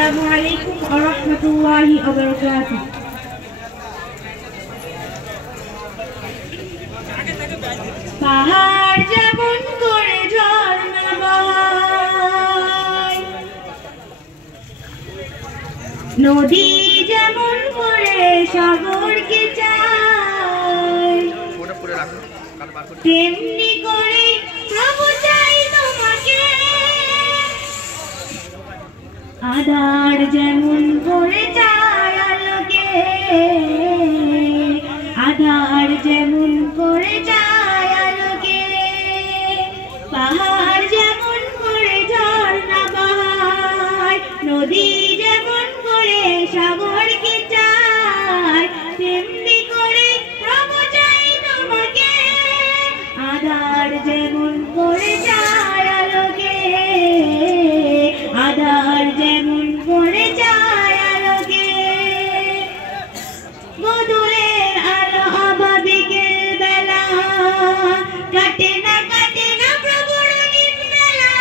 আসসালামু আলাইকুম ওয়া রাহমাতুল্লাহি ওয়া বারাকাতুহু। পাহাড় যেমন করে ঝর্ণা বয়, নদী যেমন করে সাগরকে চায়, তেমনি করে প্রভু চাই তোমাকে। আধার যেমন করে চায় আলোকে, আধার যেমন করে চায় আলোকে। পাহাড় যেমন করে ঝর্ণা বয়, নদী যেমন করে সাগরকে চায়, তেমনি করে প্রভু চাই তোমাকে। আধার যেমন করে চায় আলোকে, আধার যেমন করে চায় আলোকে। বদলের আলো আভা বিকেল বেলা, কাটে না প্রভুর রঙিন মেলা।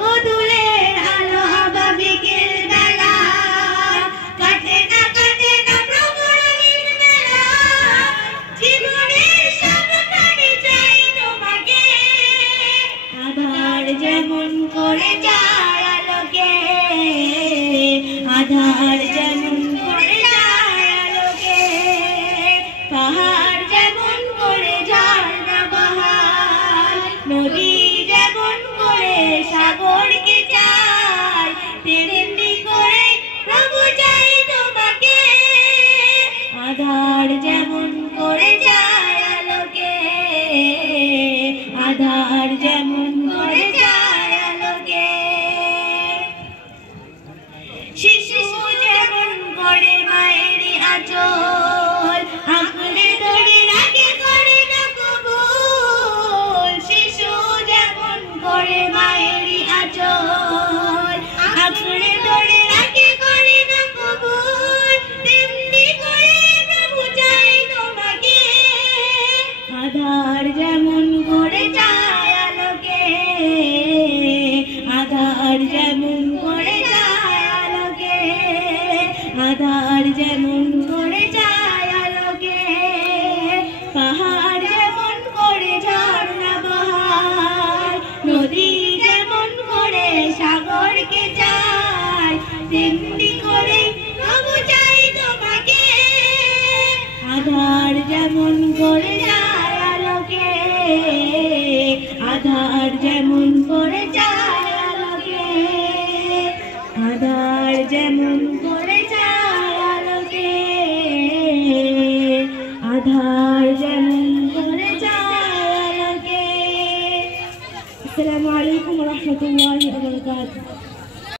বদলের আলো আভা বিকেল বেলা, কাটে না প্রভুর রঙিন মেলা। জীবনের সবখানে চাই তোমাকে। আধার যেমন করে চায় আলোকে, আধার যেমন করে চায় আলোকে। পাহাড় যেমন করে ঝর্ণা বয়, নদী যেমন করে সাগরকে চায়, তেমনি করে প্রভু চাই তোমাকে। আধার যেমন করে চায় আলোকে, আধার যেমন করে চায় আলোকে। শিশু যেমন করে মায়ের আঁচল, আঁকড়ে ধরে রাখে করে না কবুল। শিশু যেমন করে মায়ের আঁচল, আঁকড়ে ধরে রাখে করে না কবুল, তেমনি করে প্রভু চাই তোমাকে। আধার যেমন করে চায় আলোকে, আধার যেমন করে চায় আলোকে। আধার যেমন করে চায় আলোকে। পাহাড় যেমন করে ঝর্ণা বয়, নদী যেমন করে সাগরকে চায়, তেমনি করে প্রভু চাই তোমাকে। আধার যেমন করে চায় আলোকে, আধার যেমন করে চায় আলোকে। আধার যেমন করে চায় আলোকে, আধার যেমন করে চায় আলোকে। আসসালামু আলাইকুম ওয়া রাহমাতুল্লাহি ওয়া বারাকাতুহু।